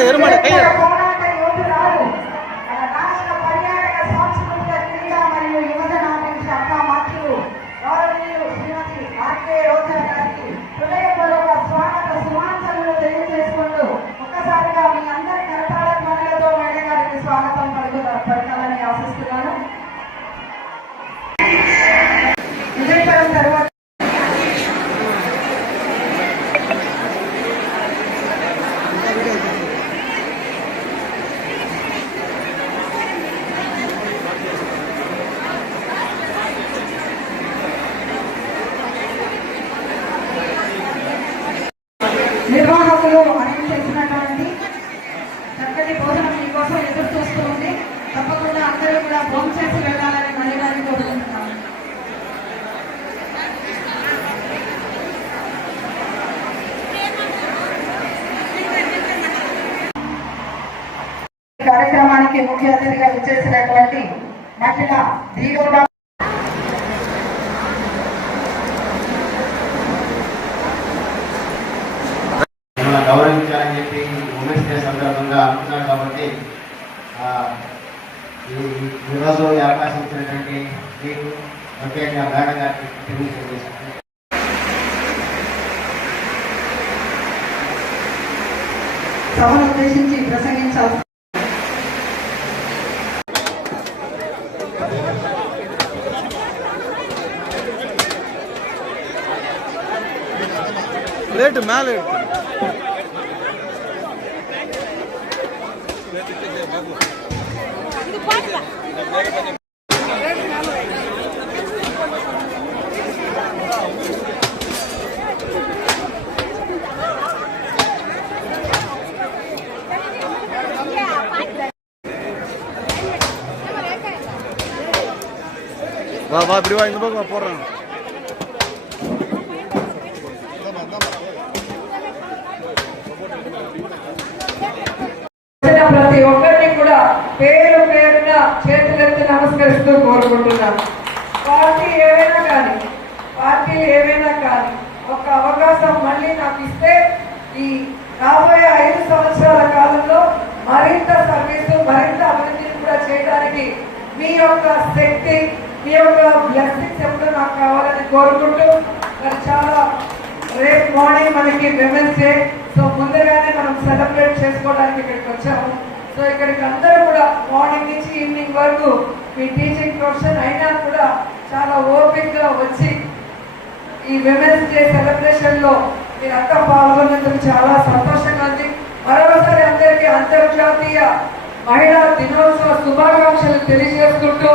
ఎరుమడి, హృదయపూర్వక స్వాగత సుమాంసలు తెలియజేసుకుంటూ ఒక్కసారిగా విజయపురం తర్వాత నిర్వాహకులు అరేంజ్ చేసినటువంటి చక్కటి భోజనం మీకోసం ఎదురు చూస్తూ ఉంది. తప్పకుండా అందరూ కూడా భోజనం చేసి వెళ్ళాలని మళ్ళీ వారిని కోరుకుంటున్నాను ఈ కార్యక్రమానికి ముఖ్య అతిథిగా విచ్చేసినటువంటి మహిళ మిమ్మల్ని గౌరవించాలని చెప్పి ఉమెన్స్ డే సందర్భంగా అనుకున్నారు కాబట్టి ఈరోజు అవకాశం ఇచ్చినటువంటి మీకు ముఖ్యంగా మేడం గారికి తెలియజేస్తున్నాను సభను ఉద్దేశించి ప్రసంగించాల్సి ரேட்டு மேலே வா வா இப்படி வா இந்த பக்கம் போடுறேன். ప్రతి ఒక్కరిని కూడా పేరు పేరున చేతులెత్తి నమస్కరిస్తూ కోరుకుంటున్నాను. పార్టీ ఏవైనా కానీ పార్టీలు ఏవైనా కానీ ఒక అవకాశం మళ్ళీ నాకు ఇస్తే ఈ రాబోయే ఐదు సంవత్సరాల కాలంలో మరింత సర్వీసు మరింత అభివృద్ధిని కూడా చేయడానికి మీ యొక్క శక్తి మీ యొక్క బ్లెస్సింగ్స్ ఎప్పుడు నాకు కావాలని కోరుకుంటూ మరి చాలా రేపు మార్నింగ్ మనకి విమెన్స్ డే సో ముందుగానే మనం సెలబ్రేట్ చేసుకోవడానికి ఇక్కడికి వచ్చాము. సో ఇక్కడికి అందరూ కూడా మార్నింగ్ నుంచి ఈవినింగ్ వరకు మీ టీచింగ్ ప్రొఫెషన్ అయినా కూడా చాలా ఓపిక్గా వచ్చి ఈ విమెన్స్ డే సెలబ్రేషన్లో మీరంతా పాల్గొన్నందుకు చాలా సంతోషంగా ఉంది. మరోసారి అందరికీ అంతర్జాతీయ మహిళా దినోత్సవ శుభాకాంక్షలు తెలియజేసుకుంటూ